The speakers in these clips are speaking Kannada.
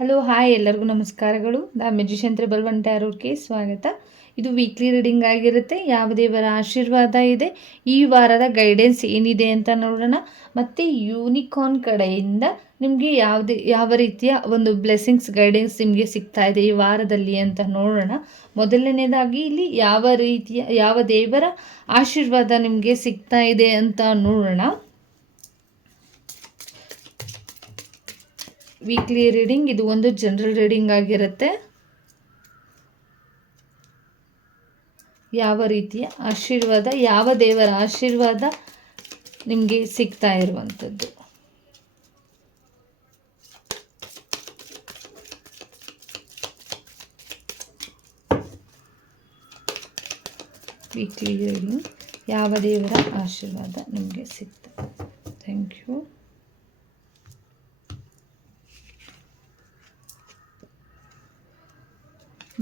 ಹಲೋ ಹಾಯ್ ಎಲ್ಲರಿಗೂ ನಮಸ್ಕಾರಗಳು. ದ ಮೆಜಿಷಿಯನ್ ತ್ರಿಬಲ್ ಒನ್ ಸ್ವಾಗತ. ಇದು ವೀಕ್ಲಿ ರೀಡಿಂಗ್ ಆಗಿರುತ್ತೆ. ಯಾವ ದೇವರ ಆಶೀರ್ವಾದ ಇದೆ. ಈ ವಾರದ ಗೈಡೆನ್ಸ್ ಏನಿದೆ ಅಂತ ನೋಡೋಣ. ಮತ್ತು ಯೂನಿಕಾರ್ನ್ ಕಡೆಯಿಂದ ನಿಮಗೆ ಯಾವುದೇ, ಯಾವ ರೀತಿಯ ಒಂದು ಬ್ಲೆಸ್ಸಿಂಗ್ಸ್ ಗೈಡೆನ್ಸ್ ನಿಮಗೆ ಸಿಗ್ತಾ ಇದೆ ಈ ವಾರದಲ್ಲಿ ಅಂತ ನೋಡೋಣ. ಮೊದಲನೇದಾಗಿ ಇಲ್ಲಿ ಯಾವ ರೀತಿಯ, ಯಾವ ದೇವರ ಆಶೀರ್ವಾದ ನಿಮಗೆ ಸಿಗ್ತಾ ಇದೆ ಅಂತ ನೋಡೋಣ. ವೀಕ್ಲಿ ರೀಡಿಂಗ್ ಇದು ಒಂದು ಜನರಲ್ ರೀಡಿಂಗ್ ಆಗಿರುತ್ತೆ. ಯಾವ ರೀತಿಯ ಆಶೀರ್ವಾದ, ಯಾವ ದೇವರ ಆಶೀರ್ವಾದ ನಿಮಗೆ ಸಿಗ್ತಾ ಇರುವಂಥದ್ದು. ವೀಕ್ಲಿ ರೀಡಿಂಗ್ ಯಾವ ದೇವರ ಆಶೀರ್ವಾದ ನಿಮಗೆ ಸಿಗ್ತದೆ ಥ್ಯಾಂಕ್ ಯು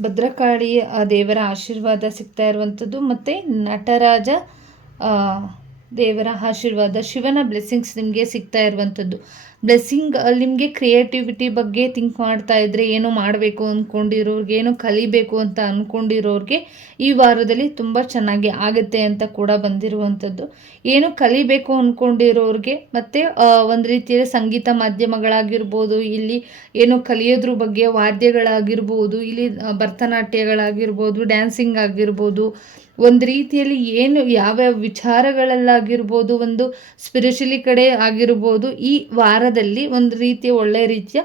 ಭದ್ರಕಾಳಿ ಆ ದೇವರ ಆಶೀರ್ವಾದ ಸಿಗ್ತಾ ಇರುವಂಥದ್ದು. ಮತ್ತು ನಟರಾಜ ದೇವರ ಆಶೀರ್ವಾದ, ಶಿವನ ಬ್ಲೆಸ್ಸಿಂಗ್ಸ್ ನಿಮಗೆ ಸಿಗ್ತಾ ಇರುವಂಥದ್ದು. ಬ್ಲೆಸ್ಸಿಂಗ್ ನಿಮಗೆ ಕ್ರಿಯೇಟಿವಿಟಿ ಬಗ್ಗೆ ಥಿಂಕ್ ಮಾಡ್ತಾ ಇದ್ದರೆ ಏನೋ ಮಾಡಬೇಕು ಅಂದ್ಕೊಂಡಿರೋರಿಗೆ ಏನು ಕಲಿಬೇಕು ಅಂತ ಅಂದ್ಕೊಂಡಿರೋರಿಗೆ ಈ ವಾರದಲ್ಲಿ ತುಂಬ ಚೆನ್ನಾಗಿ ಆಗುತ್ತೆ ಅಂತ ಕೂಡ ಬಂದಿರುವಂಥದ್ದು. ಏನು ಕಲಿಬೇಕು ಅಂದ್ಕೊಂಡಿರೋರಿಗೆ ಮತ್ತು ಒಂದು ರೀತಿಯಲ್ಲಿ ಸಂಗೀತ ಮಾಧ್ಯಮಗಳಾಗಿರ್ಬೋದು, ಇಲ್ಲಿ ಏನು ಕಲಿಯೋದ್ರ ಬಗ್ಗೆ ವಾದ್ಯಗಳಾಗಿರ್ಬೋದು, ಇಲ್ಲಿ ಭರತನಾಟ್ಯಗಳಾಗಿರ್ಬೋದು ಡ್ಯಾನ್ಸಿಂಗ್ ಆಗಿರ್ಬೋದು ಒಂದು ರೀತಿಯಲ್ಲಿ ಏನು ಯಾವ್ಯಾವ ವಿಚಾರಗಳಲ್ಲಾಗಿರ್ಬೋದು, ಒಂದು ಸ್ಪಿರಿಚುಲಿ ಕಡೆ ಆಗಿರ್ಬೋದು, ಈ ವಾರದಲ್ಲಿ ಒಂದು ರೀತಿಯ ಒಳ್ಳೆಯ ರೀತಿಯ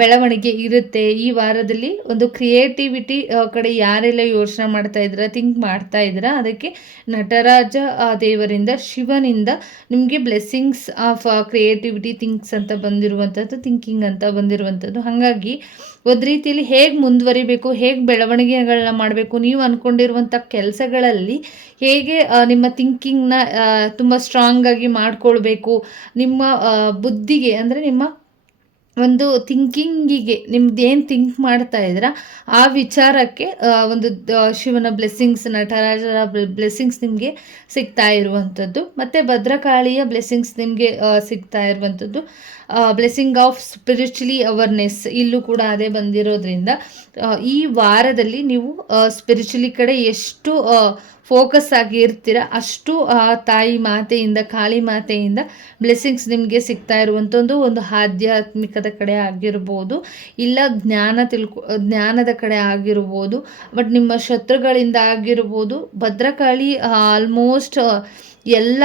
ಬೆಳವಣಿಗೆ ಇರುತ್ತೆ ಈ ವಾರದಲ್ಲಿ ಒಂದು ಕ್ರಿಯೇಟಿವಿಟಿ ಕಡೆ ಯಾರೆಲ್ಲ ಯೋಚನೆ ಮಾಡ್ತಾ ಇದ್ದೀರಾ ಥಿಂಕ್ ಮಾಡ್ತಾ ಇದ್ದೀರಾ, ಅದಕ್ಕೆ ನಟರಾಜ ದೇವರಿಂದ, ಶಿವನಿಂದ ನಿಮಗೆ ಬ್ಲೆಸ್ಸಿಂಗ್ಸ್ ಆಫ್ ಕ್ರಿಯೇಟಿವಿಟಿ ಥಿಂಕ್ಸ್ ಅಂತ ಬಂದಿರುವಂಥದ್ದು ಥಿಂಕಿಂಗ್ ಅಂತ ಬಂದಿರುವಂಥದ್ದು ಹಾಗಾಗಿ ಒಂದು ರೀತಿಯಲ್ಲಿ ಹೇಗೆ ಮುಂದುವರಿಬೇಕು, ಹೇಗೆ ಬೆಳವಣಿಗೆಗಳನ್ನ ಮಾಡಬೇಕು, ನೀವು ಅಂದ್ಕೊಂಡಿರುವಂಥ ಕೆಲಸಗಳಲ್ಲಿ ಹೇಗೆ ನಿಮ್ಮ ಥಿಂಕಿಂಗ್ನ ತುಂಬ ಸ್ಟ್ರಾಂಗಾಗಿ ಮಾಡ್ಕೊಳ್ಬೇಕು, ನಿಮ್ಮ ಬುದ್ಧಿಗೆ, ಅಂದರೆ ನಿಮ್ಮ ಒಂದು ಥಿಂಕಿಂಗಿಗೆ ನಿಮ್ದು ಏನು ಥಿಂಕ್ ಮಾಡ್ತಾ ಇದ್ದೀರಾ, ಆ ವಿಚಾರಕ್ಕೆ ಒಂದು ಶಿವನ ಬ್ಲೆಸ್ಸಿಂಗ್ಸ್ ನಟರಾಜರ ಬ್ಲೆಸ್ಸಿಂಗ್ಸ್ ನಿಮಗೆ ಸಿಗ್ತಾ ಇರುವಂಥದ್ದು. ಮತ್ತು ಭದ್ರಕಾಳಿಯ ಬ್ಲೆಸ್ಸಿಂಗ್ಸ್ ನಿಮಗೆ ಸಿಗ್ತಾ ಇರುವಂಥದ್ದು. ಬ್ಲೆಸ್ಸಿಂಗ್ ಆಫ್ ಸ್ಪಿರಿಚುಲಿ ಅವರ್ನೆಸ್ ಇಲ್ಲೂ ಕೂಡ ಅದೇ ಬಂದಿರೋದ್ರಿಂದ ಈ ವಾರದಲ್ಲಿ ನೀವು ಸ್ಪಿರಿಚುಲಿ ಕಡೆ ಎಷ್ಟು ಫೋಕಸ್ ಆಗಿ ಇರ್ತೀರ? ಅಷ್ಟು, ಆ, ತಾಯಿ ಮಾತೆಯಿಂದ, ಕಾಳಿ ಮಾತೆಯಿಂದ ಬ್ಲೆಸ್ಸಿಂಗ್ಸ್ ನಿಮಗೆ ಸಿಗ್ತಾ ಇರುವಂಥದ್ದು ಒಂದು ಆಧ್ಯಾತ್ಮಿಕದ ಕಡೆ ಆಗಿರ್ಬೋದು, ಇಲ್ಲ ಜ್ಞಾನ ತಿಳ್ಕೊ, ಜ್ಞಾನದ ಕಡೆ ಆಗಿರ್ಬೋದು ಬಟ್ ನಿಮ್ಮ ಶತ್ರುಗಳಿಂದ ಆಗಿರ್ಬೋದು, ಭದ್ರಕಾಳಿ ಆಲ್ಮೋಸ್ಟ್ ಎಲ್ಲ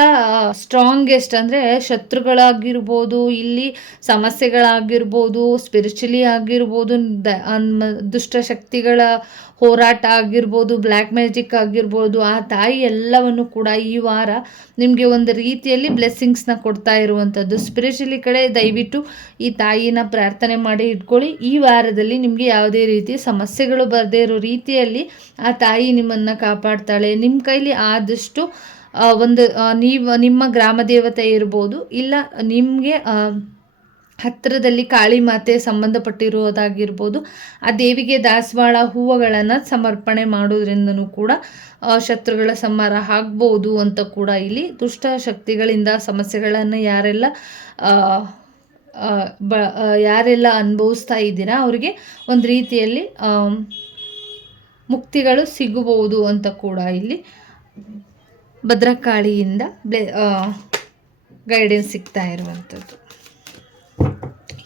ಸ್ಟ್ರಾಂಗೆಸ್ಟ್ ಅಂದರೆ ಶತ್ರುಗಳಾಗಿರ್ಬೋದು, ಇಲ್ಲಿ ಸಮಸ್ಯೆಗಳಾಗಿರ್ಬೋದು ಸ್ಪಿರಿಚುಲಿ ಆಗಿರ್ಬೋದು ದುಷ್ಟಶಕ್ತಿಗಳ ಹೋರಾಟ ಆಗಿರ್ಬೋದು ಬ್ಲ್ಯಾಕ್ ಮ್ಯಾಜಿಕ್ ಆಗಿರ್ಬೋದು, ಆ ತಾಯಿ ಎಲ್ಲವನ್ನು ಕೂಡ ಈ ವಾರ ನಿಮಗೆ ಒಂದು ರೀತಿಯಲ್ಲಿ ಬ್ಲೆಸ್ಸಿಂಗ್ಸ್ನ ಕೊಡ್ತಾ ಇರುವಂಥದ್ದು ಸ್ಪಿರಿಚುಲಿ ಕಡೆ ದಯವಿಟ್ಟು ಈ ತಾಯಿನ ಪ್ರಾರ್ಥನೆ ಮಾಡಿ ಇಟ್ಕೊಳ್ಳಿ. ಈ ವಾರದಲ್ಲಿ ನಿಮಗೆ ಯಾವುದೇ ರೀತಿ ಸಮಸ್ಯೆಗಳು ಬರದೇ ಇರೋ ರೀತಿಯಲ್ಲಿ ಆ ತಾಯಿ ನಿಮ್ಮನ್ನು ಕಾಪಾಡ್ತಾಳೆ. ನಿಮ್ಮ ಕೈಲಿ ಆದಷ್ಟು ಒಂದು ನೀವು, ನಿಮ್ಮ ಗ್ರಾಮ ದೇವತೆ ಇರ್ಬೋದು, ಇಲ್ಲ, ನಿಮಗೆ ಹತ್ತಿರದಲ್ಲಿ ಕಾಳಿ ಮಾತೆ ಸಂಬಂಧಪಟ್ಟಿರೋದಾಗಿರ್ಬೋದು ಆ ದೇವಿಗೆ ದಾಸವಾಳ ಹೂವುಗಳನ್ನು ಸಮರ್ಪಣೆ ಮಾಡೋದ್ರಿಂದನೂ ಕೂಡ ಶತ್ರುಗಳ ಸಂಹಾರ ಆಗ್ಬೋದು ಅಂತ ಕೂಡ ಇಲ್ಲಿ ದುಷ್ಟ ಶಕ್ತಿಗಳಿಂದ ಸಮಸ್ಯೆಗಳನ್ನು ಯಾರೆಲ್ಲ ಬ ಯಾರೆಲ್ಲ ಅನುಭವಿಸ್ತಾ ಇದ್ದೀರಾ, ಅವರಿಗೆ ಒಂದು ರೀತಿಯಲ್ಲಿ ಮುಕ್ತಿಗಳು ಸಿಗಬಹುದು ಅಂತ ಕೂಡ ಇಲ್ಲಿ ಭದ್ರಕಾಳಿಯಿಂದ ಬ್ಲೆ ಗೈಡೆನ್ಸ್ ಸಿಗ್ತಾ ಇರುವಂಥದ್ದು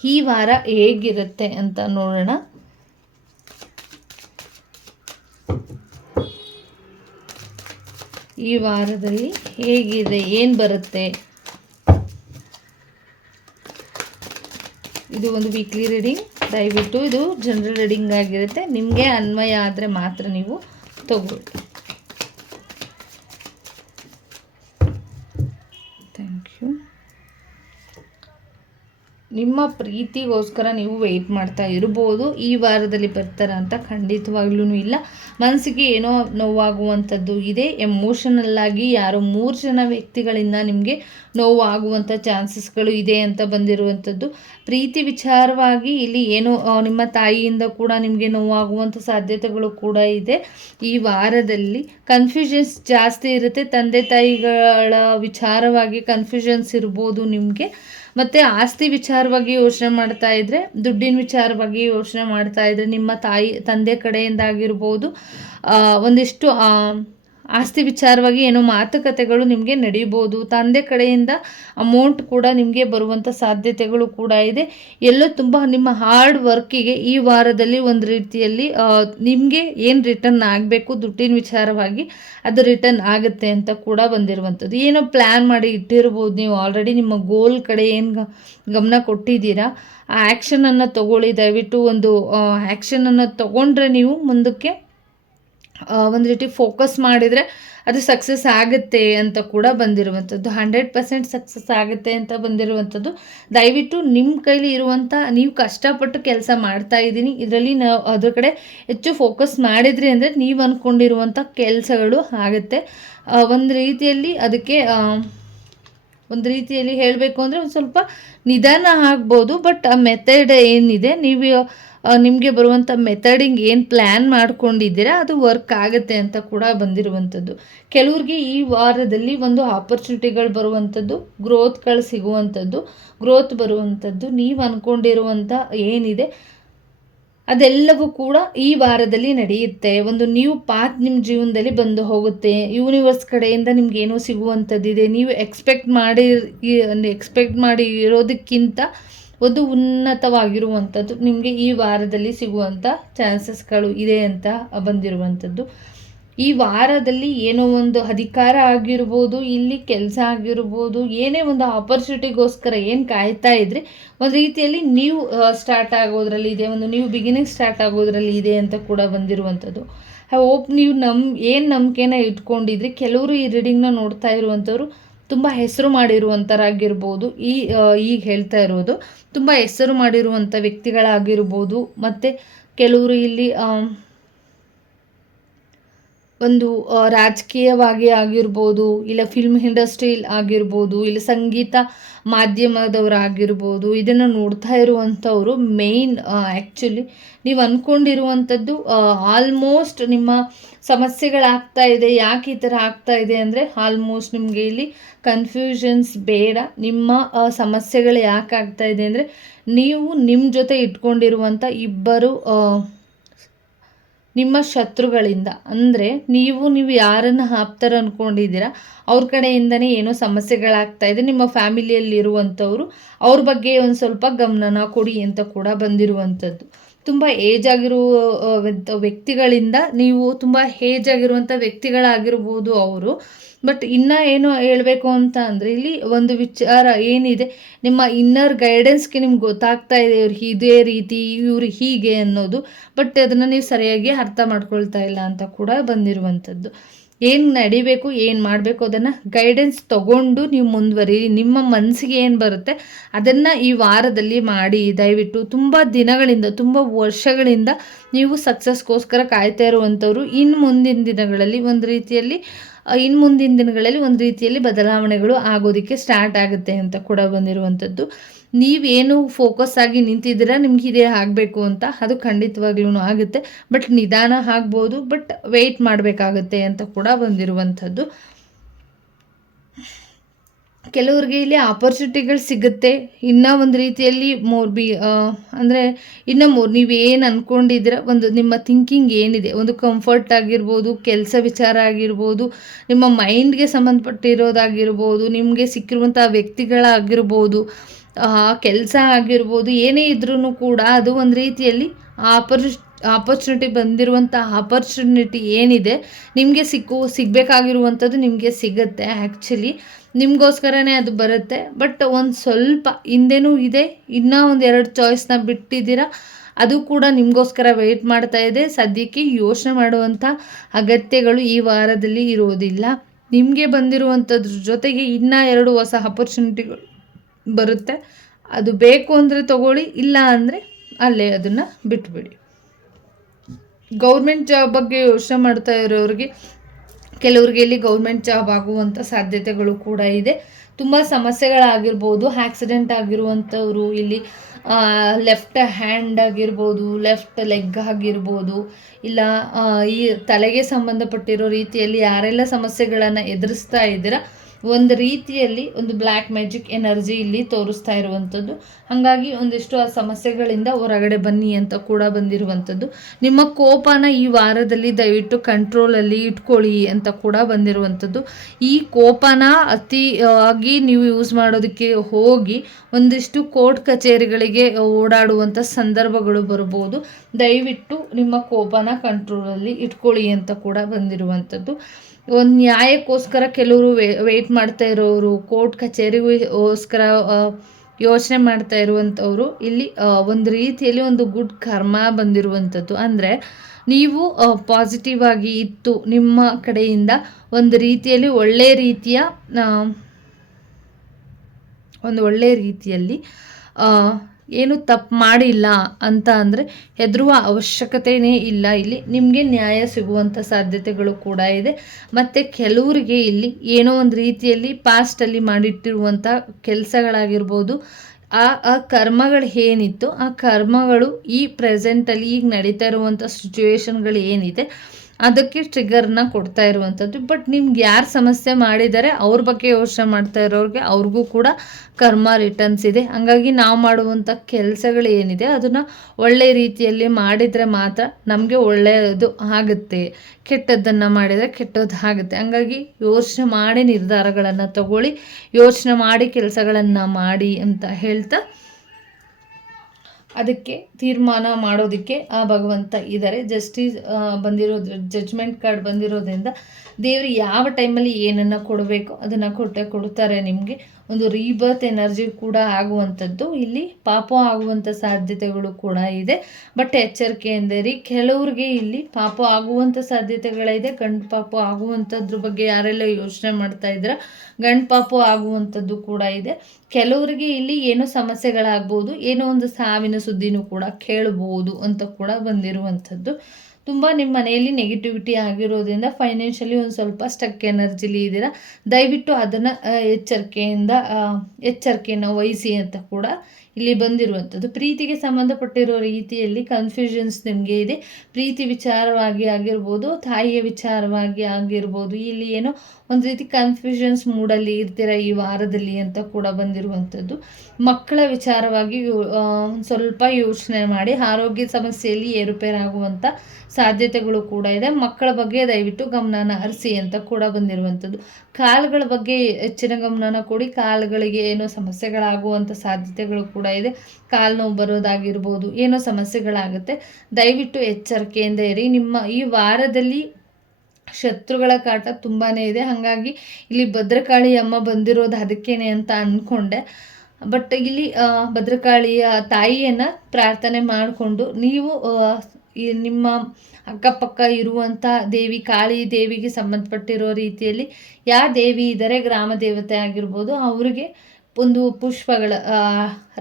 ಈ ವಾರ ಹೇಗಿರುತ್ತೆ ಅಂತ ನೋಡೋಣ. ಈ ವಾರದಲ್ಲಿ ಹೇಗಿದೆ, ಏನು ಬರುತ್ತೆ? ಇದು ಒಂದು ವೀಕ್ಲಿ ರೀಡಿಂಗ್ ದಯವಿಟ್ಟು ಇದು ಜನರಲ್ ರೀಡಿಂಗ್ ಆಗಿರುತ್ತೆ. ನಿಮಗೆ ಅನ್ವಯ ಆದರೆ ಮಾತ್ರ ನೀವು ತಗೊಳ್ಳಿ ಥ್ಯಾಂಕ್ ಯು ನಿಮ್ಮ ಪ್ರೀತಿಗೋಸ್ಕರ ನೀವು ವೆಯ್ಟ್ ಮಾಡ್ತಾ ಇರ್ಬೋದು. ಈ ವಾರದಲ್ಲಿ ಬರ್ತಾರ ಅಂತ ಖಂಡಿತವಾಗ್ಲೂ ಇಲ್ಲ. ಮನಸ್ಸಿಗೆ ಏನೋ ನೋವಾಗುವಂಥದ್ದು ಇದೆ. ಎಮೋಷನಲ್ ಆಗಿ ಯಾರೋ ಮೂರು ಜನ ವ್ಯಕ್ತಿಗಳಿಂದ ನಿಮಗೆ ನೋವು ಆಗುವಂಥ ಚಾನ್ಸಸ್ಗಳು ಇದೆ ಅಂತ ಬಂದಿರುವಂಥದ್ದು. ಪ್ರೀತಿ ವಿಚಾರವಾಗಿ ಇಲ್ಲಿ ಏನೋ ನಿಮ್ಮ ತಾಯಿಯಿಂದ ಕೂಡ ನಿಮಗೆ ನೋವಾಗುವಂಥ ಸಾಧ್ಯತೆಗಳು ಕೂಡ ಇದೆ. ಈ ವಾರದಲ್ಲಿ ಕನ್ಫ್ಯೂಷನ್ಸ್ ಜಾಸ್ತಿ ಇರುತ್ತೆ. ತಂದೆ ತಾಯಿಗಳ ವಿಚಾರವಾಗಿ ಕನ್ಫ್ಯೂಷನ್ಸ್ ಇರ್ಬೋದು ನಿಮಗೆ. ಮತ್ತು ಆಸ್ತಿ ವಿಚಾರವಾಗಿ ಯೋಚನೆ ಮಾಡ್ತಾ ಇದ್ದರೆ ದುಡ್ಡಿನ ವಿಚಾರವಾಗಿ ಯೋಚನೆ ಮಾಡ್ತಾ ಇದ್ದರೆ ನಿಮ್ಮ ತಾಯಿ, ತಂದೆ ಕಡೆಯಿಂದ ಆಗಿರ್ಬೋದು ಒಂದಿಷ್ಟು ಆಸ್ತಿ ವಿಚಾರವಾಗಿ ಏನೋ ಮಾತುಕತೆಗಳು ನಿಮಗೆ ನಡೀಬೋದು. ತಂದೆ ಕಡೆಯಿಂದ ಅಮೌಂಟ್ ಕೂಡ ನಿಮಗೆ ಬರುವಂಥ ಸಾಧ್ಯತೆಗಳು ಕೂಡ ಇದೆ. ಎಲ್ಲೋ ತುಂಬ ನಿಮ್ಮ ಹಾರ್ಡ್ ವರ್ಕಿಗೆ ಈ ವಾರದಲ್ಲಿ ಒಂದು ರೀತಿಯಲ್ಲಿ ನಿಮಗೆ ಏನು ರಿಟರ್ನ್ ಆಗಬೇಕು? ದುಡ್ಡಿನ ವಿಚಾರವಾಗಿ ಅದು ರಿಟರ್ನ್ ಆಗುತ್ತೆ ಅಂತ ಕೂಡ ಬಂದಿರುವಂಥದ್ದು. ಏನೋ ಪ್ಲ್ಯಾನ್ ಮಾಡಿ ಇಟ್ಟಿರ್ಬೋದು ನೀವು ಆಲ್ರೆಡಿ ನಿಮ್ಮ ಗೋಲ್ ಕಡೆ ಏನು ಗಮನ ಕೊಟ್ಟಿದ್ದೀರಾ? ಆ ಆ್ಯಕ್ಷನನ್ನು ತಗೊಳ್ಳಿ. ದಯವಿಟ್ಟು ಒಂದು ಆ್ಯಕ್ಷನನ್ನು ತಗೊಂಡ್ರೆ ನೀವು ಮುಂದಕ್ಕೆ ಒಂದು ರೀತಿ ಫೋಕಸ್ ಮಾಡಿದರೆ ಅದು ಸಕ್ಸಸ್ ಆಗುತ್ತೆ ಅಂತ ಕೂಡ ಬಂದಿರುವಂಥದ್ದು. ಹಂಡ್ರೆಡ್ ಪರ್ಸೆಂಟ್ ಸಕ್ಸಸ್ ಆಗುತ್ತೆ ಅಂತ ಬಂದಿರುವಂಥದ್ದು. ದಯವಿಟ್ಟು ನಿಮ್ಮ ಕೈಲಿ ಇರುವಂಥ ನೀವು ಕಷ್ಟಪಟ್ಟು ಕೆಲಸ ಮಾಡ್ತಾ ಇದ್ದೀನಿ. ಇದರಲ್ಲಿ ನಾವು ಅದ್ರ ಕಡೆ ಹೆಚ್ಚು ಫೋಕಸ್ ಮಾಡಿದ್ರಿ ಅಂದರೆ ನೀವು ಅಂದ್ಕೊಂಡಿರುವಂಥ ಕೆಲಸಗಳು ಆಗುತ್ತೆ. ಒಂದು ರೀತಿಯಲ್ಲಿ ಅದಕ್ಕೆ ಒಂದು ರೀತಿಯಲ್ಲಿ ಹೇಳಬೇಕು ಅಂದರೆ ಒಂದು ಸ್ವಲ್ಪ ನಿಧಾನ ಆಗ್ಬೋದು ಬಟ್ ಆ ಮೆಥಡ್ ಏನಿದೆ, ನೀವು ನಿಮಗೆ ಬರುವಂಥ ಮೆಥಡಿಂಗ್ ಏನು ಪ್ಲ್ಯಾನ್ ಮಾಡ್ಕೊಂಡಿದ್ದೀರಾ, ಅದು ವರ್ಕ್ ಆಗುತ್ತೆ ಅಂತ ಕೂಡ ಬಂದಿರುವಂಥದ್ದು. ಕೆಲವ್ರಿಗೆ ಈ ವಾರದಲ್ಲಿ ಒಂದು ಆಪರ್ಚುನಿಟಿಗಳು ಬರುವಂಥದ್ದು ಗ್ರೋತ್ಗಳು ಸಿಗುವಂಥದ್ದು ಗ್ರೋತ್ ಬರುವಂಥದ್ದು, ನೀವು ಅಂದ್ಕೊಂಡಿರುವಂಥ ಏನಿದೆ, ಅದೆಲ್ಲವೂ ಕೂಡ ಈ ವಾರದಲ್ಲಿ ನಡೆಯುತ್ತೆ. ಒಂದು ನ್ಯೂ ಪಾತ್ ನಿಮ್ಮ ಜೀವನದಲ್ಲಿ ಬಂದು ಹೋಗುತ್ತೆ. ಯೂನಿವರ್ಸ್ ಕಡೆಯಿಂದ ನಿಮ್ಗೆ ಏನೋ ಸಿಗುವಂಥದ್ದಿದೆ. ನೀವು ಎಕ್ಸ್ಪೆಕ್ಟ್ ಮಾಡಿ ಎಕ್ಸ್ಪೆಕ್ಟ್ ಮಾಡಿ ಇರೋದಕ್ಕಿಂತ ಒಂದು ಉನ್ನತವಾಗಿರುವಂಥದ್ದು ನಿಮಗೆ ಈ ವಾರದಲ್ಲಿ ಸಿಗುವಂಥ ಚಾನ್ಸಸ್ಗಳು ಇದೆ ಅಂತ ಬಂದಿರುವಂಥದ್ದು. ಈ ವಾರದಲ್ಲಿ ಏನೋ ಒಂದು ಅಧಿಕಾರ ಆಗಿರ್ಬೋದು, ಇಲ್ಲಿ ಕೆಲಸ ಆಗಿರ್ಬೋದು, ಏನೇ ಒಂದು ಆಪರ್ಚುನಿಟಿಗೋಸ್ಕರ ಏನು ಕಾಯ್ತಾ ಇದ್ರಿ, ಒಂದು ರೀತಿಯಲ್ಲಿ ನೀವು ಸ್ಟಾರ್ಟ್ ಆಗೋದ್ರಲ್ಲಿ ಇದೆ, ಒಂದು ನೀವು ಬಿಗಿನಿಂಗ್ ಸ್ಟಾರ್ಟ್ ಆಗೋದ್ರಲ್ಲಿ ಇದೆ ಅಂತ ಕೂಡ ಬಂದಿರುವಂಥದ್ದು. ಹೋಪ್ ನೀವು ನಮ್, ಏನು ನಂಬಿಕೆನ ಇಟ್ಕೊಂಡಿದ್ರಿ, ಕೆಲವರು ಈ ರೀಡಿಂಗ್ನ ನೋಡ್ತಾ ಇರುವಂಥವ್ರು ತುಂಬ ಹೆಸರು ಮಾಡಿರುವಂಥರಾಗಿರ್ಬೋದು ಈ ಈಗ ಹೇಳ್ತಾ ಇರೋದು ತುಂಬ ಹೆಸರು ಮಾಡಿರುವಂಥ ವ್ಯಕ್ತಿಗಳಾಗಿರ್ಬೋದು. ಮತ್ತು ಕೆಲವರು ಇಲ್ಲಿ ಒಂದು ರಾಜಕೀಯವಾಗಿ ಆಗಿರ್ಬೋದು, ಇಲ್ಲ ಫಿಲ್ಮ್ ಇಂಡಸ್ಟ್ರಿ ಆಗಿರ್ಬೋದು, ಇಲ್ಲ ಸಂಗೀತ ಮಾಧ್ಯಮದವರಾಗಿರ್ಬೋದು, ಇದನ್ನು ನೋಡ್ತಾ ಇರುವಂಥವರು ಮೇಯ್ನ್ ಆ್ಯಕ್ಚುಲಿ ನೀವು ಅಂದ್ಕೊಂಡಿರುವಂಥದ್ದು ಆಲ್ಮೋಸ್ಟ್ ನಿಮ್ಮ ಸಮಸ್ಯೆಗಳಾಗ್ತಾ ಇದೆ, ಯಾಕೆ ಈ ಥರ ಆಗ್ತಾ ಇದೆ ಅಂದರೆ ಆಲ್ಮೋಸ್ಟ್ ನಿಮಗೆ ಇಲ್ಲಿ ಕನ್ಫ್ಯೂಷನ್ಸ್ ಬೇಡ. ನಿಮ್ಮ ಸಮಸ್ಯೆಗಳು ಯಾಕೆ ಆಗ್ತಾ ಇದೆ ಅಂದರೆ ನೀವು ನಿಮ್ಮ ಜೊತೆ ಇಟ್ಕೊಂಡಿರುವಂಥ ಇಬ್ಬರು ನಿಮ್ಮ ಶತ್ರುಗಳಿಂದ. ಅಂದರೆ ನೀವು ನೀವು ಯಾರನ್ನು ಹಾಪ್ತಾರ ಅಂದ್ಕೊಂಡಿದ್ದೀರಾ ಅವ್ರ ಕಡೆಯಿಂದನೇ ಏನೋ ಸಮಸ್ಯೆಗಳಾಗ್ತಾ ಇದೆ. ನಿಮ್ಮ ಫ್ಯಾಮಿಲಿಯಲ್ಲಿರುವಂಥವ್ರು ಅವ್ರ ಬಗ್ಗೆ ಒಂದು ಸ್ವಲ್ಪ ಗಮನನ ಕೊಡಿ ಅಂತ ಕೂಡ ಬಂದಿರುವಂಥದ್ದು. ತುಂಬ ಏಜ್ ಆಗಿರೋ ವ್ಯಕ್ತಿಗಳಿಂದ ನೀವು ತುಂಬ ಏಜ್ ಆಗಿರುವಂಥ ವ್ಯಕ್ತಿಗಳಾಗಿರ್ಬೋದು ಅವರು. ಬಟ್ ಇನ್ನು ಏನು ಹೇಳಬೇಕು ಅಂತ ಅಂದರೆ ಇಲ್ಲಿ ಒಂದು ವಿಚಾರ ಏನಿದೆ, ನಿಮ್ಮ ಇನ್ನರ್ ಗೈಡೆನ್ಸ್ಗೆ ನಿಮ್ಗೆ ಗೊತ್ತಾಗ್ತಾ ಇದೆ, ಇವ್ರು ಇದೇ ರೀತಿ, ಇವ್ರು ಹೀಗೆ ಅನ್ನೋದು. ಬಟ್ ಅದನ್ನು ನೀವು ಸರಿಯಾಗಿ ಅರ್ಥ ಮಾಡ್ಕೊಳ್ತಾ ಇಲ್ಲ ಅಂತ ಕೂಡ ಬಂದಿರುವಂಥದ್ದು. ಏನು ನಡಿಬೇಕು, ಏನು ಮಾಡಬೇಕು ಅದನ್ನು ಗೈಡೆನ್ಸ್ ತಗೊಂಡು ನೀವು ಮುಂದುವರಿ ನಿಮ್ಮ ಮನಸ್ಸಿಗೆ ಏನು ಬರುತ್ತೆ, ಅದನ್ನು ಈ ವಾರದಲ್ಲಿ ಮಾಡಿ. ದಯವಿಟ್ಟು ತುಂಬ ದಿನಗಳಿಂದ, ತುಂಬ ವರ್ಷಗಳಿಂದ ನೀವು ಸಕ್ಸಸ್ಗೋಸ್ಕರ ಕಾಯ್ತಾ ಇರುವಂಥವ್ರು. ಇನ್ನು ಮುಂದಿನ ದಿನಗಳಲ್ಲಿ ಒಂದು ರೀತಿಯಲ್ಲಿ ಇನ್ನು ಮುಂದಿನ ದಿನಗಳಲ್ಲಿ ಒಂದು ರೀತಿಯಲ್ಲಿ ಬದಲಾವಣೆಗಳು ಆಗೋದಕ್ಕೆ ಸ್ಟಾರ್ಟ್ ಆಗುತ್ತೆ ಅಂತ ಕೂಡ ಬಂದಿರುವಂಥದ್ದು. ನೀವೇನು ಫೋಕಸ್ ಆಗಿ ನಿಂತಿದ್ದೀರಾ, ನಿಮ್ಗೆ ಇದೇ ಆಗಬೇಕು ಅಂತ ಅದು ಖಂಡಿತವಾಗ್ಲೂ ಆಗುತ್ತೆ. ಬಟ್ ನಿಧಾನ ಆಗ್ಬೋದು ಬಟ್ ವೆಯ್ಟ್ ಮಾಡಬೇಕಾಗುತ್ತೆ ಅಂತ ಕೂಡ ಬಂದಿರುವಂಥದ್ದು. ಕೆಲವ್ರಿಗೆ ಇಲ್ಲಿ ಆಪರ್ಚುನಿಟಿಗಳು ಸಿಗುತ್ತೆ. ಇನ್ನೂ ಒಂದು ರೀತಿಯಲ್ಲಿ ಮೋರ್ ಬಿ ಅಂದರೆ ಇನ್ನೂ ಮೋರ್ ನೀವು ಏನು ಒಂದು ನಿಮ್ಮ ಥಿಂಕಿಂಗ್ ಏನಿದೆ? ಒಂದು ಕಂಫರ್ಟ್ ಆಗಿರ್ಬೋದು, ಕೆಲಸ ವಿಚಾರ ಆಗಿರ್ಬೋದು, ನಿಮ್ಮ ಮೈಂಡ್ಗೆ ಸಂಬಂಧಪಟ್ಟಿರೋದಾಗಿರ್ಬೋದು, ನಿಮಗೆ ಸಿಕ್ಕಿರುವಂಥ ವ್ಯಕ್ತಿಗಳಾಗಿರ್ಬೋದು ಕೆಲಸ ಆಗಿರ್ಬೋದು, ಏನೇ ಇದ್ರೂ ಕೂಡ ಅದು ಒಂದು ರೀತಿಯಲ್ಲಿ ಆಪರ್ಚು ಆಪರ್ಚುನಿಟಿ ಬಂದಿರುವಂಥ ಆಪರ್ಚುನಿಟಿ ಏನಿದೆ, ನಿಮಗೆ ಸಿಕ್ಕು, ಸಿಗಬೇಕಾಗಿರುವಂಥದ್ದು ನಿಮಗೆ ಸಿಗುತ್ತೆ ಆ್ಯಕ್ಚುಲಿ ನಿಮಗೋಸ್ಕರನೇ ಅದು ಬರುತ್ತೆ. ಬಟ್ ಒಂದು ಸ್ವಲ್ಪ ಹಿಂದೆನೂ ಇದೆ, ಇನ್ನೂ ಒಂದು ಎರಡು ಚಾಯ್ಸ್ನ ಬಿಟ್ಟಿದ್ದೀರಾ, ಅದು ಕೂಡ ನಿಮಗೋಸ್ಕರ ವೆಯ್ಟ್ ಮಾಡ್ತಾ ಇದೆ. ಸದ್ಯಕ್ಕೆ ಯೋಚನೆ ಮಾಡುವಂಥ ಅಗತ್ಯಗಳು ಈ ವಾರದಲ್ಲಿ ಇರೋದಿಲ್ಲ ನಿಮಗೆ ಬಂದಿರುವಂಥದ್ರ ಜೊತೆಗೆ ಇನ್ನೂ ಎರಡು ಹೊಸ ಆಪರ್ಚುನಿಟಿಗಳು ಬರುತ್ತೆ. ಅದು ಬೇಕು ಅಂದರೆ ತಗೊಳ್ಳಿ, ಇಲ್ಲ ಅಂದರೆ ಅಲ್ಲೇ ಅದನ್ನು ಬಿಟ್ಬಿಡಿ. ಗೌರ್ಮೆಂಟ್ ಜಾಬ್ ಬಗ್ಗೆ ಯೋಚನೆ ಮಾಡ್ತಾ ಇರೋರಿಗೆ ಕೆಲವ್ರಿಗೆ ಇಲ್ಲಿ ಗೌರ್ಮೆಂಟ್ ಜಾಬ್ ಆಗುವಂಥ ಸಾಧ್ಯತೆಗಳು ಕೂಡ ಇದೆ. ತುಂಬ ಸಮಸ್ಯೆಗಳಾಗಿರ್ಬೋದು ಆಕ್ಸಿಡೆಂಟ್ ಆಗಿರುವಂಥವ್ರು ಇಲ್ಲಿ ಲೆಫ್ಟ್ ಹ್ಯಾಂಡ್ ಆಗಿರ್ಬೋದು ಲೆಫ್ಟ್ ಲೆಗ್ ಆಗಿರ್ಬೋದು, ಇಲ್ಲ ಈ ತಲೆಗೆ ಸಂಬಂಧಪಟ್ಟಿರೋ ರೀತಿಯಲ್ಲಿ ಯಾರೆಲ್ಲ ಸಮಸ್ಯೆಗಳನ್ನು ಎದುರಿಸ್ತಾ ಇದ್ದೀರಾ ಒಂದು ರೀತಿಯಲ್ಲಿ ಒಂದು ಬ್ಲ್ಯಾಕ್ ಮ್ಯಾಜಿಕ್ ಎನರ್ಜಿ ಇಲ್ಲಿ ತೋರಿಸ್ತಾ ಇರುವಂಥದ್ದು. ಹಾಗಾಗಿ ಒಂದಿಷ್ಟು ಆ ಸಮಸ್ಯೆಗಳಿಂದ ಹೊರಗಡೆ ಬನ್ನಿ ಅಂತ ಕೂಡ ಬಂದಿರುವಂಥದ್ದು. ನಿಮ್ಮ ಕೋಪನ ಈ ವಾರದಲ್ಲಿ ದಯವಿಟ್ಟು ಕಂಟ್ರೋಲಲ್ಲಿ ಇಟ್ಕೊಳ್ಳಿ ಅಂತ ಕೂಡ ಬಂದಿರುವಂಥದ್ದು. ಈ ಕೋಪನ ಅತಿ ಆಗಿ ನೀವು ಯೂಸ್ ಮಾಡೋದಕ್ಕೆ ಹೋಗಿ ಒಂದಿಷ್ಟು ಕೋರ್ಟ್ ಕಚೇರಿಗಳಿಗೆ ಓಡಾಡುವಂಥ ಸಂದರ್ಭಗಳು ಬರ್ಬೋದು. ದಯವಿಟ್ಟು ನಿಮ್ಮ ಕೋಪನ ಕಂಟ್ರೋಲಲ್ಲಿ ಇಟ್ಕೊಳ್ಳಿ ಅಂತ ಕೂಡ ಬಂದಿರುವಂಥದ್ದು. ಒಂದು ನ್ಯಾಯಕ್ಕೋಸ್ಕರ ಕೆಲವರು ವೆಯ್ಟ್ ಮಾಡ್ತಾ ಇರೋರು ಕೋರ್ಟ್ ಕಚೇರಿಗೋಸ್ಕರ ಯೋಚನೆ ಮಾಡ್ತಾ ಇರುವಂಥವ್ರು ಇಲ್ಲಿ ಒಂದು ರೀತಿಯಲ್ಲಿ ಒಂದು ಗುಡ್ ಕರ್ಮ ಬಂದಿರುವಂಥದ್ದು. ಅಂದರೆ ನೀವು ಪಾಸಿಟಿವ್ ಆಗಿ ಇತ್ತು ನಿಮ್ಮ ಕಡೆಯಿಂದ ಒಂದು ರೀತಿಯಲ್ಲಿ ಒಳ್ಳೆಯ ರೀತಿಯ ಒಂದು ಒಳ್ಳೆಯ ರೀತಿಯಲ್ಲಿ ಏನು ತಪ್ಪು ಮಾಡಿಲ್ಲ ಅಂತ ಅಂದರೆ ಹೆದರುವ ಅವಶ್ಯಕತೆಯೇ ಇಲ್ಲ. ಇಲ್ಲಿ ನಿಮಗೆ ನ್ಯಾಯ ಸಿಗುವಂಥ ಸಾಧ್ಯತೆಗಳು ಕೂಡ ಇದೆ. ಮತ್ತು ಕೆಲವರಿಗೆ ಇಲ್ಲಿ ಏನೋ ಒಂದು ರೀತಿಯಲ್ಲಿ ಪಾಸ್ಟಲ್ಲಿ ಮಾಡಿಟ್ಟಿರುವಂಥ ಕೆಲಸಗಳಾಗಿರ್ಬೋದು. ಆ ಆ ಕರ್ಮಗಳು ಏನಿತ್ತು ಆ ಕರ್ಮಗಳು ಈ ಪ್ರೆಸೆಂಟಲ್ಲಿ ಈಗ ನಡೀತಾ ಇರುವಂಥ ಸಿಚುವೇಶನ್ಗಳು ಏನಿದೆ ಅದಕ್ಕೆ ಟ್ರಿಗರ್ನ ಕೊಡ್ತಾ ಇರುವಂಥದ್ದು ಬಟ್ ನಿಮ್ಗೆ ಯಾರು ಸಮಸ್ಯೆ ಮಾಡಿದ್ದಾರೆ ಅವ್ರ ಬಗ್ಗೆ ಯೋಚನೆ ಮಾಡ್ತಾ ಇರೋರಿಗೆ ಅವ್ರಿಗೂ ಕೂಡ ಕರ್ಮ ರಿಟರ್ನ್ಸ್ ಇದೆ. ಹಂಗಾಗಿ ನಾವು ಮಾಡುವಂಥ ಕೆಲಸಗಳು ಏನಿದೆ ಅದನ್ನು ಒಳ್ಳೆಯ ರೀತಿಯಲ್ಲಿ ಮಾಡಿದರೆ ಮಾತ್ರ ನಮಗೆ ಒಳ್ಳೆಯದು ಆಗುತ್ತೆ. ಕೆಟ್ಟದ್ದನ್ನು ಮಾಡಿದರೆ ಕೆಟ್ಟದ್ದು ಆಗುತ್ತೆ. ಹಂಗಾಗಿ ಯೋಚನೆ ಮಾಡಿ ನಿರ್ಧಾರಗಳನ್ನು ತಗೊಳ್ಳಿ. ಯೋಚನೆ ಮಾಡಿ ಕೆಲಸಗಳನ್ನು ಮಾಡಿ ಅಂತ ಹೇಳ್ತಾ ಅದಕ್ಕೆ ತೀರ್ಮಾನ ಮಾಡೋದಕ್ಕೆ ಆ ಭಗವಂತ ಇದ್ದಾರೆ ಜಸ್ಟಿಸ್ ಬಂದಿರೋ ಜಡ್ಜ್ಮೆಂಟ್ ಕಾರ್ಡ್ ಬಂದಿರೋದ್ರಿಂದ ದೇವರು ಯಾವ ಟೈಮಲ್ಲಿ ಏನನ್ನು ಕೊಡಬೇಕು ಅದನ್ನು ಕೊಟ್ಟೆ ಕೊಡ್ತಾರೆ ನಿಮಗೆ. ಒಂದು ರೀಬರ್ತ್ ಎನರ್ಜಿ ಕೂಡ ಆಗುವಂಥದ್ದು. ಇಲ್ಲಿ ಪಾಪ ಆಗುವಂಥ ಸಾಧ್ಯತೆಗಳು ಕೂಡ ಇದೆ. ಬಟ್ ಎಚ್ಚರಿಕೆ ಎಂದರೆ, ಕೆಲವ್ರಿಗೆ ಇಲ್ಲಿ ಪಾಪ ಆಗುವಂಥ ಸಾಧ್ಯತೆಗಳಿದೆ ಗಂಡು ಪಾಪ ಆಗುವಂಥದ್ರ ಬಗ್ಗೆ ಯಾರೆಲ್ಲ ಯೋಚನೆ ಮಾಡ್ತಾ ಇದ್ರ ಗಂಡು ಪಾಪ ಆಗುವಂಥದ್ದು ಕೂಡ ಇದೆ. ಕೆಲವರಿಗೆ ಇಲ್ಲಿ ಏನೋ ಸಮಸ್ಯೆಗಳಾಗ್ಬೋದು, ಏನೋ ಒಂದು ಸಾವಿನ ಸುದ್ದಿನೂ ಕೂಡ ಕೇಳಬಹುದು ಅಂತ ಕೂಡ ಬಂದಿರುವಂಥದ್ದು. ತುಂಬ ನಿಮ್ಮ ಮನೆಯಲ್ಲಿ ನೆಗೆಟಿವಿಟಿ ಆಗಿರೋದ್ರಿಂದ ಫೈನಾನ್ಷಿಯಲಿ ಒಂದು ಸ್ವಲ್ಪ ಸ್ಟಕ್ ಎನರ್ಜಿಲಿ ಇದ್ದೀರಾ? ದಯವಿಟ್ಟು ಅದನ್ನು ಎಚ್ಚರಿಕೆಯಿಂದ ಎಚ್ಚರಿಕೆಯನ್ನು ವಹಿಸಿ ಅಂತ ಕೂಡ ಇಲ್ಲಿ ಬಂದಿರುವಂಥದ್ದು. ಪ್ರೀತಿಗೆ ಸಂಬಂಧಪಟ್ಟಿರೋ ರೀತಿಯಲ್ಲಿ ಕನ್ಫ್ಯೂಷನ್ಸ್ ನಿಮಗೆ ಇದೆ. ಪ್ರೀತಿ ವಿಚಾರವಾಗಿ ಆಗಿರ್ಬೋದು, ತಾಯಿಯ ವಿಚಾರವಾಗಿ ಆಗಿರ್ಬೋದು, ಇಲ್ಲಿ ಏನೋ ಒಂದು ರೀತಿ ಕನ್ಫ್ಯೂಷನ್ಸ್ ಮೂಡಲ್ಲಿ ಇರ್ತೀರ ಈ ವಾರದಲ್ಲಿ ಅಂತ ಕೂಡ ಬಂದಿರುವಂಥದ್ದು. ಮಕ್ಕಳ ವಿಚಾರವಾಗಿ ಸ್ವಲ್ಪ ಯೋಚನೆ ಮಾಡಿ ಆರೋಗ್ಯ ಸಮಸ್ಯೆಯಲ್ಲಿ ಏರುಪೇರಾಗುವಂಥ ಸಾಧ್ಯತೆಗಳು ಕೂಡ ಇದೆ. ಮಕ್ಕಳ ಬಗ್ಗೆ ದಯವಿಟ್ಟು ಗಮನನ ಹರಿಸಿ ಅಂತ ಕೂಡ ಬಂದಿರುವಂಥದ್ದು. ಕಾಲುಗಳ ಬಗ್ಗೆ ಹೆಚ್ಚಿನ ಗಮನನ ಕೊಡಿ. ಕಾಲುಗಳಿಗೆ ಏನೋ ಸಮಸ್ಯೆಗಳಾಗುವಂಥ ಸಾಧ್ಯತೆಗಳು ಕೂಡ ಇದೆ. ಕಾಲು ನೋವು ಬರೋದಾಗಿರ್ಬೋದು, ಏನೋ ಸಮಸ್ಯೆಗಳಾಗುತ್ತೆ. ದಯವಿಟ್ಟು ಎಚ್ಚರಿಕೆಯಿಂದ ಇರಿ. ನಿಮ್ಮ ಈ ವಾರದಲ್ಲಿ ಶತ್ರುಗಳ ಕಾಟ ತುಂಬಾ ಇದೆ. ಹಾಗಾಗಿ ಇಲ್ಲಿ ಭದ್ರಕಾಳಿ ಅಮ್ಮ ಬಂದಿರೋದು ಅದಕ್ಕೇನೆ ಅಂತ ಅಂದ್ಕೊಂಡೆ ಬಟ್ ಇಲ್ಲಿ ಭದ್ರಕಾಳಿಯ ತಾಯಿಯನ್ನು ಪ್ರಾರ್ಥನೆ ಮಾಡಿಕೊಂಡು ನೀವು ನಿಮ್ಮ ಅಕ್ಕಪಕ್ಕ ಇರುವಂಥ ದೇವಿ, ಕಾಳಿ ದೇವಿಗೆ ಸಂಬಂಧಪಟ್ಟಿರೋ ರೀತಿಯಲ್ಲಿ ಯಾವ ದೇವಿ ಇದ್ದರೆ ಗ್ರಾಮ ದೇವತೆ ಆಗಿರ್ಬೋದು, ಅವರಿಗೆ ಒಂದು ಪುಷ್ಪಗಳ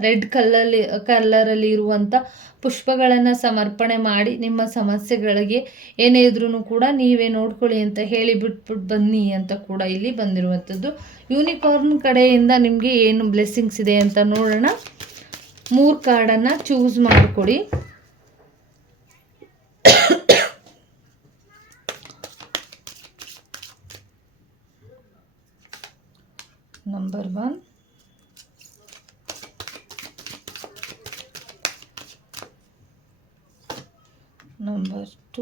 ರೆಡ್ ಕಲ್ಲಲ್ಲಿ, ಕಲ್ಲರಲ್ಲಿ ಇರುವಂಥ ಪುಷ್ಪಗಳನ್ನು ಸಮರ್ಪಣೆ ಮಾಡಿ ನಿಮ್ಮ ಸಮಸ್ಯೆಗಳಿಗೆ ಏನೇ ಇದ್ರೂ ಕೂಡ ನೀವೇ ನೋಡ್ಕೊಳ್ಳಿ ಅಂತ ಹೇಳಿ ಬಿಟ್ಬಿಟ್ಟು ಬನ್ನಿ ಅಂತ ಕೂಡ ಇಲ್ಲಿ ಬಂದಿರುವಂಥದ್ದು. ಯೂನಿಕಾರ್ನ್ ಕಡೆಯಿಂದ ನಿಮಗೆ ಏನು ಬ್ಲೆಸ್ಸಿಂಗ್ಸ್ ಇದೆ ಅಂತ ನೋಡೋಣ. ಮೂರು ಕಾರ್ಡನ್ನು ಚೂಸ್ ಮಾಡಿಕೊಡಿ. Number one number two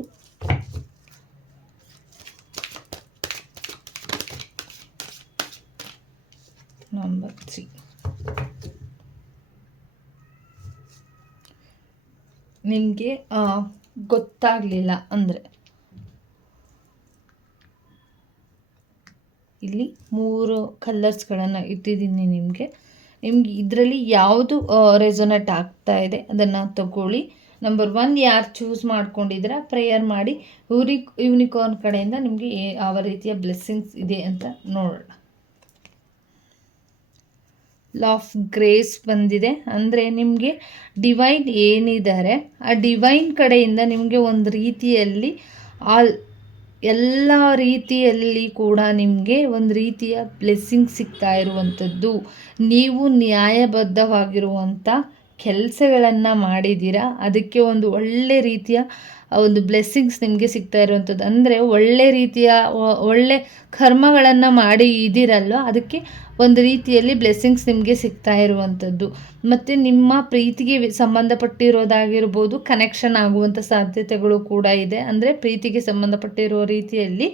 number three ನಿಮಗೆ ಗೊತ್ತಾಗಲಿಲ್ಲ ಅಂದರೆ ಇಲ್ಲಿ ಮೂರು ಕಲರ್ಸ್ಗಳನ್ನು ಇಟ್ಟಿದ್ದೀನಿ ನಿಮಗೆ. ನಿಮ್ಗೆ ಇದರಲ್ಲಿ ಯಾವುದು ರೆಸೊನೇಟ್ ಆಗ್ತಾ ಇದೆ, ಅದನ್ನು ತಗೊಳ್ಳಿ. ನಂಬರ್ ಒನ್ ಯಾರು ಚೂಸ್ ಮಾಡ್ಕೊಂಡಿದ್ರೆ ಪ್ರೇಯರ್ ಮಾಡಿ ಯೂರಿ ಯೂನಿಕಾರ್ನ್ ಕಡೆಯಿಂದ ನಿಮಗೆ ಯಾವ ರೀತಿಯ ಬ್ಲೆಸ್ಸಿಂಗ್ಸ್ ಇದೆ ಅಂತ ನೋಡೋಣ. ಲಾಫ್ ಗ್ರೇಸ್ ಬಂದಿದೆ. ಅಂದರೆ ನಿಮಗೆ ಡಿವೈನ್ ಏನಿದ್ದಾರೆ, ಆ ಡಿವೈನ್ ಕಡೆಯಿಂದ ನಿಮಗೆ ಒಂದು ರೀತಿಯಲ್ಲಿ ಆಲ್, ಎಲ್ಲ ರೀತಿಯಲ್ಲಿ ಕೂಡ ನಿಮಗೆ ಒಂದು ರೀತಿಯ ಬ್ಲೆಸ್ಸಿಂಗ್ ಸಿಗ್ತಾ ಇರುವಂಥದ್ದು. ನೀವು ನ್ಯಾಯಬದ್ಧವಾಗಿರುವಂಥ ಕೆಲಸಗಳನ್ನು ಮಾಡಿದ್ದೀರಾ? ಅದಕ್ಕೆ ಒಂದು ಒಳ್ಳೆ ರೀತಿಯ ಒಂದು ಬ್ಲೆಸ್ಸಿಂಗ್ಸ್ ನಿಮಗೆ ಸಿಗ್ತಾ ಇರುವಂಥದ್ದು. ಅಂದರೆ ಒಳ್ಳೆ ರೀತಿಯ ಒಳ್ಳೆ ಕರ್ಮಗಳನ್ನು ಮಾಡಿ ಇದ್ದೀರಲ್ವ? ಅದಕ್ಕೆ ಒಂದು ರೀತಿಯಲ್ಲಿ ಬ್ಲೆಸ್ಸಿಂಗ್ಸ್ ನಿಮಗೆ ಸಿಗ್ತಾ ಇರುವಂಥದ್ದು. ಮತ್ತು ನಿಮ್ಮ ಪ್ರೀತಿಗೆ ಸಂಬಂಧಪಟ್ಟಿರೋದಾಗಿರ್ಬೋದು ಕನೆಕ್ಷನ್ ಆಗುವಂಥ ಸಾಧ್ಯತೆಗಳು ಕೂಡ ಇದೆ. ಅಂದರೆ ಪ್ರೀತಿಗೆ ಸಂಬಂಧಪಟ್ಟಿರೋ ರೀತಿಯಲ್ಲಿ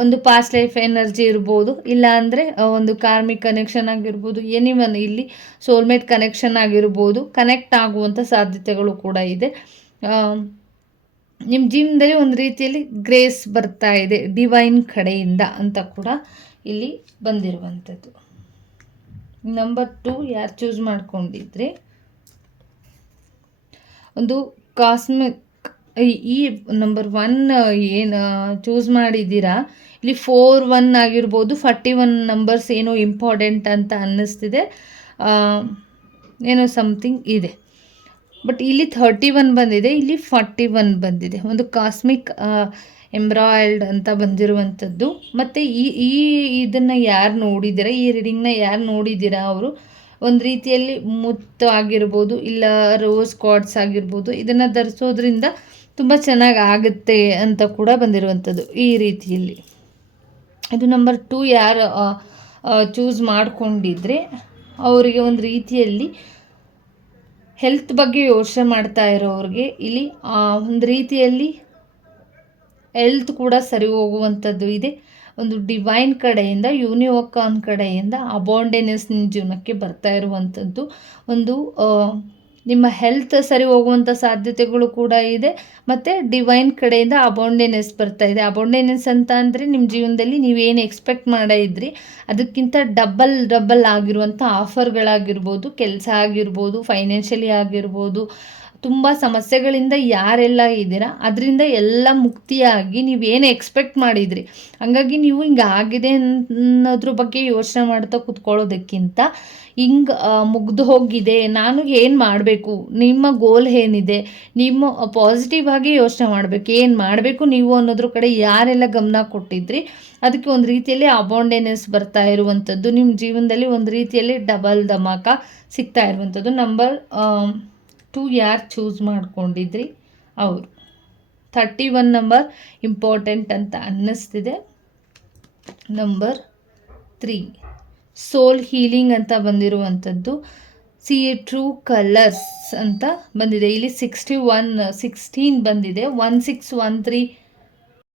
ಒಂದು ಪಾಸ್ಟ್ ಲೈಫ್ ಎನರ್ಜಿ ಇರ್ಬೋದು ಇಲ್ಲ ಅಂದರೆ ಒಂದು ಕಾರ್ಮಿಕ್ ಕನೆಕ್ಷನ್ ಆಗಿರ್ಬೋದು ಎನಿವನ್ ಇಲ್ಲಿ ಸೋಲ್ಮೇಟ್ ಕನೆಕ್ಷನ್ ಆಗಿರ್ಬೋದು ಕನೆಕ್ಟ್ ಆಗುವಂಥ ಸಾಧ್ಯತೆಗಳು ಕೂಡ ಇದೆ. ನಿಮ್ಮ ಜೀವನದಲ್ಲಿ ಒಂದು ರೀತಿಯಲ್ಲಿ ಗ್ರೇಸ್ ಬರ್ತಾ ಇದೆ ಡಿವೈನ್ ಕಡೆಯಿಂದ ಅಂತ ಕೂಡ ಇಲ್ಲಿ ಬಂದಿರುವಂಥದ್ದು. ನಂಬರ್ ಟು ಯಾರು ಚೂಸ್ ಮಾಡ್ಕೊಂಡಿದ್ರೆ, ಒಂದು ಕಾಸ್ಮಿಕ್ ಈ ನಂಬರ್ ಒನ್ ಏನು ಚೂಸ್ ಮಾಡಿದ್ದೀರಾ? ಇಲ್ಲಿ ಫೋರ್ ಒನ್ ಆಗಿರ್ಬೋದು ಫಾರ್ಟಿ ಒನ್ ನಂಬರ್ಸ್ ಏನೋ ಇಂಪಾರ್ಟೆಂಟ್ ಅಂತ ಅನ್ನಿಸ್ತಿದೆ. ಏನೋ ಸಮಥಿಂಗ್ ಇದೆ. ಬಟ್ ಇಲ್ಲಿ ಥರ್ಟಿ ಒನ್ ಬಂದಿದೆ, ಇಲ್ಲಿ ಫಾರ್ಟಿ ಒನ್ ಬಂದಿದೆ. ಒಂದು ಕಾಸ್ಮಿಕ್ ಎಂಬ್ರಾಯ್ಡ್ ಅಂತ ಬಂದಿರುವಂಥದ್ದು. ಮತ್ತು ಈ ಈ ಇದನ್ನು ಯಾರು ನೋಡಿದ್ದೀರಾ? ಈ ರೀಡಿಂಗ್ನ ಯಾರು ನೋಡಿದ್ದೀರಾ ಅವರು? ಒಂದು ರೀತಿಯಲ್ಲಿ ಮುತ್ತು ಆಗಿರ್ಬೋದು, ಇಲ್ಲ ರೋಸ್ ಕಾರ್ಡ್ಸ್ ಆಗಿರ್ಬೋದು, ಇದನ್ನು ಧರಿಸೋದ್ರಿಂದ ತುಂಬ ಚೆನ್ನಾಗಿ ಆಗುತ್ತೆ ಅಂತ ಕೂಡ ಬಂದಿರುವಂಥದ್ದು ಈ ರೀತಿಯಲ್ಲಿ. ಇದು ನಂಬರ್ ಟೂ ಯಾರು ಚೂಸ್ ಮಾಡಿಕೊಂಡಿದ್ರೆ ಅವರಿಗೆ ಒಂದು ರೀತಿಯಲ್ಲಿ ಹೆಲ್ತ್ ಬಗ್ಗೆ ಯೋಚನೆ ಮಾಡ್ತಾ ಇರೋರಿಗೆ ಇಲ್ಲಿ ಒಂದು ರೀತಿಯಲ್ಲಿ ಹೆಲ್ತ್ ಕೂಡ ಸರಿ ಹೋಗುವಂಥದ್ದು ಇದೆ. ಒಂದು ಡಿವೈನ್ ಕಡೆಯಿಂದ ಯೂನಿವಕಾನ್ ಕಡೆಯಿಂದ ಅಬಾಂಡೆನೆಸ್ ನಿಮ್ಮ ಜೀವನಕ್ಕೆ ಬರ್ತಾ ಇರುವಂಥದ್ದು. ಒಂದು ನಿಮ್ಮ ಹೆಲ್ತ್ ಸರಿ ಹೋಗುವಂಥ ಸಾಧ್ಯತೆಗಳು ಕೂಡ ಇದೆ. ಮತ್ತು ಡಿವೈನ್ ಕಡೆಯಿಂದ ಅಬೌಂಡೆನೆಸ್ ಬರ್ತಾ ಇದೆ. ಅಬೌಂಡೆನೆಸ್ ಅಂತ ಅಂದರೆ ನಿಮ್ಮ ಜೀವನದಲ್ಲಿ ನೀವೇನು ಎಕ್ಸ್ಪೆಕ್ಟ್ ಮಾಡಿದ್ರಿ ಅದಕ್ಕಿಂತ ಡಬಲ್ ಡಬಲ್ ಆಗಿರುವಂಥ ಆಫರ್ಗಳಾಗಿರ್ಬೋದು ಕೆಲಸ ಆಗಿರ್ಬೋದು ಫೈನಾನ್ಷಿಯಲಿ ಆಗಿರ್ಬೋದು, ತುಂಬ ಸಮಸ್ಯೆಗಳಿಂದ ಯಾರೆಲ್ಲ ಇದ್ದೀರಾ, ಅದರಿಂದ ಎಲ್ಲ ಮುಕ್ತಿಯಾಗಿ ನೀವೇನು ಎಕ್ಸ್ಪೆಕ್ಟ್ ಮಾಡಿದ್ರಿ, ಹಂಗಾಗಿ ನೀವು ಹಿಂಗೆ ಆಗಿದೆ ಅನ್ನೋದ್ರ ಬಗ್ಗೆ ಯೋಚನೆ ಮಾಡ್ತಾ ಕೂತ್ಕೊಳ್ಳೋದಕ್ಕಿಂತ ಹಿಂಗೆ ಮುಗ್ದು ಹೋಗಿದೆ, ನಾನು ಏನು ಮಾಡಬೇಕು? ನಿಮ್ಮ ಗೋಲ್ ಏನಿದೆ? ನಿಮ್ಮ ಪಾಸಿಟಿವ್ ಆಗಿ ಯೋಚನೆ ಮಾಡಬೇಕು. ಏನು ಮಾಡಬೇಕು ನೀವು ಅನ್ನೋದ್ರ ಕಡೆ ಯಾರೆಲ್ಲ ಗಮನ ಕೊಟ್ಟಿದ್ರಿ? ಅದಕ್ಕೆ ಒಂದು ರೀತಿಯಲ್ಲಿ ಅಬಾಂಡೆನೆನ್ಸ್ ಬರ್ತಾ ಇರುವಂಥದ್ದು. ನಿಮ್ಮ ಜೀವನದಲ್ಲಿ ಒಂದು ರೀತಿಯಲ್ಲಿ ಡಬಲ್ ಧಮಾಕ ಸಿಗ್ತಾ ಇರುವಂಥದ್ದು. ನಂಬರ್ ಟೂ ಯಾರು ಚೂಸ್ ಮಾಡ್ಕೊಂಡಿದ್ರಿ? ಅವರು. ಥರ್ಟಿ ಒನ್ ನಂಬರ್ ಇಂಪಾರ್ಟೆಂಟ್ ಅಂತ ಅನ್ನಿಸ್ತಿದೆ. ನಂಬರ್ ತ್ರೀ ಸೋಲ್ ಹೀಲಿಂಗ್ ಅಂತ ಬಂದಿರುವಂಥದ್ದು. ಸಿ ಟ್ರೂ ಕಲರ್ಸ್ ಅಂತ ಬಂದಿದೆ. ಇಲ್ಲಿ ಸಿಕ್ಸ್ಟಿ ಒನ್ ಸಿಕ್ಸ್ಟೀನ್ ಬಂದಿದೆ. One six one three